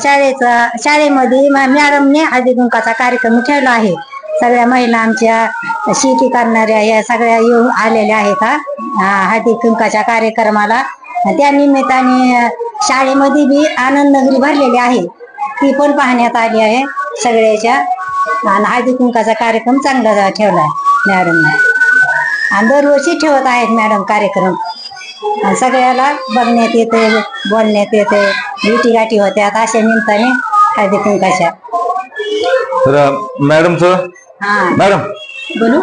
शाळेचा शाळेमध्ये मा- मॅडमने हळदीकुंकाचा कार्यक्रम ठेवला आहे. सगळ्या महिला आमच्या शेती करणाऱ्या या सगळ्या येऊन आलेल्या आहेत हा. हा, हळदी कुंकाच्या कार्यक्रमाला. त्या निमित्ताने शाळेमध्ये बी आनंद नगरी भरलेली आहे. ती पण पाहण्यात आली आहे सगळ्याच्या. आणि हळदी कुंकाचा कार्यक्रम चांगला ठेवला आहे मॅडमने. आणि दरवर्षी ठेवत आहेत मॅडम कार्यक्रम. आणि सगळ्याला बघण्यात येते बोलण्यात येते भेटी गाठी होत्यात अशा निमित्ताने हळदी कुंकाच्या तर मॅडमचं? हा. मॅडम? बोलू.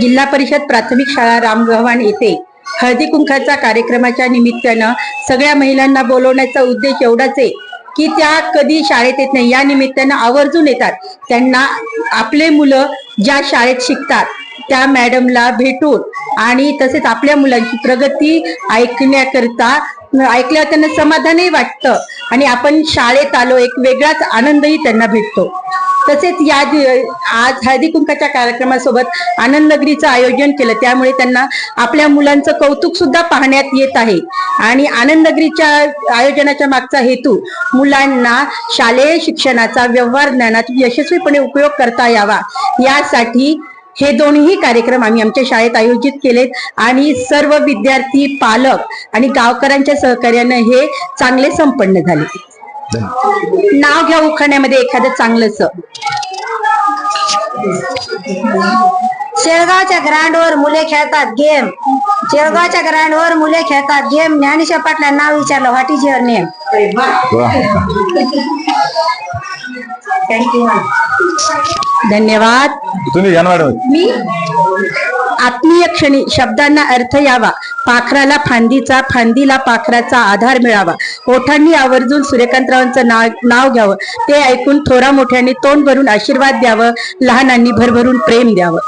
जिल्हा परिषद प्राथमिक शाळा रामगव्हाण येथे हळदी कुंकाचा कार्यक्रमाच्या निमित्तानं सगळ्या महिलांना बोलवण्याचा उद्देश एवढाच आहे की त्या कधी शाळेत येत नाही. या निमित्तानं आवर्जून येतात. त्यांना आपले मुलं ज्या शाळेत शिकतात त्या मॅडमला भेटून आणि तसेच आपल्या मुलांची प्रगती ऐकण्याकरता ऐकल्यावर त्यांना समाधानही वाटतं आणि आपण शाळेत आलो एक वेगळाच आनंदही त्यांना भेटतो. तसेच या आज हळदी कुंकाच्या कार्यक्रमासोबत आनंद नगरीचं आयोजन केलं त्यामुळे त्यांना आपल्या मुलांचं कौतुक सुद्धा पाहण्यात येत आहे. आणि आनंद नगरीच्या आयोजनाच्या मागचा हेतू मुलांना शालेय शिक्षणाचा व्यवहार ज्ञानात यशस्वीपणे उपयोग करता यावा यासाठी हे दोन्ही कार्यक्रम आम्ही आमच्या शाळेत आयोजित केलेत आणि सर्व विद्यार्थी पालक आणि गावकऱ्यांच्या सहकार्यानं हे चांगले संपन्न झाले. नाव घ्या उखाण्यामध्ये एखादं चांगलंच शेळगावच्या ग्राउंडवर मुले खेळतात गेम. शेळगावच्या ग्राउंडवर मुले खेळतात गेम. ज्ञानेश्वर पाटला नाव विचारलं व्हॉट इज युअर नेम. धन्यवाद. तुम्ही घ्या ना मॅडम. मी आत्मीय क्षणी शब्दांना अर्थ यावा. पाखराला फांदीचा फांदीला पाखराचा आधार मिळावा. ओठांनी आवर्जून सूर्यकांतरावांचं नाव नाव घ्यावं. ते ऐकून थोरा मोठ्याने तोंड भरून आशीर्वाद द्यावं. लहानांनी भरभरून प्रेम द्यावं.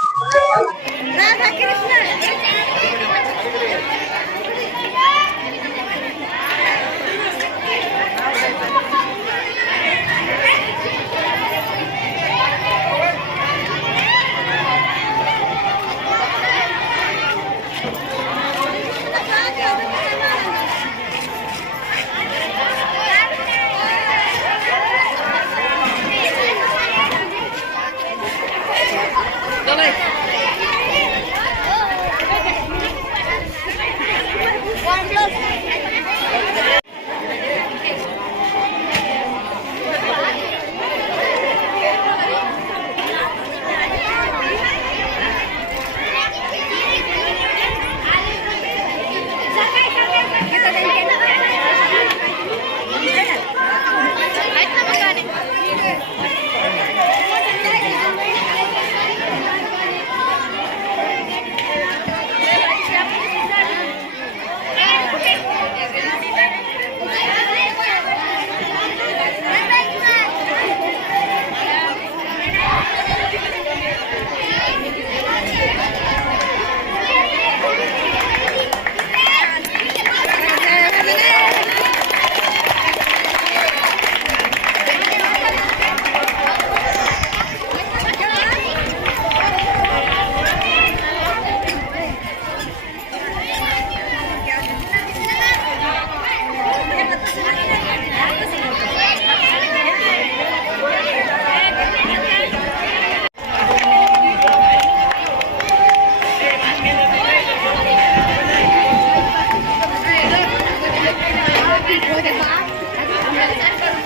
Ich kann es einfach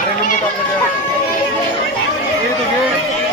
আরে লিম্বুটা এই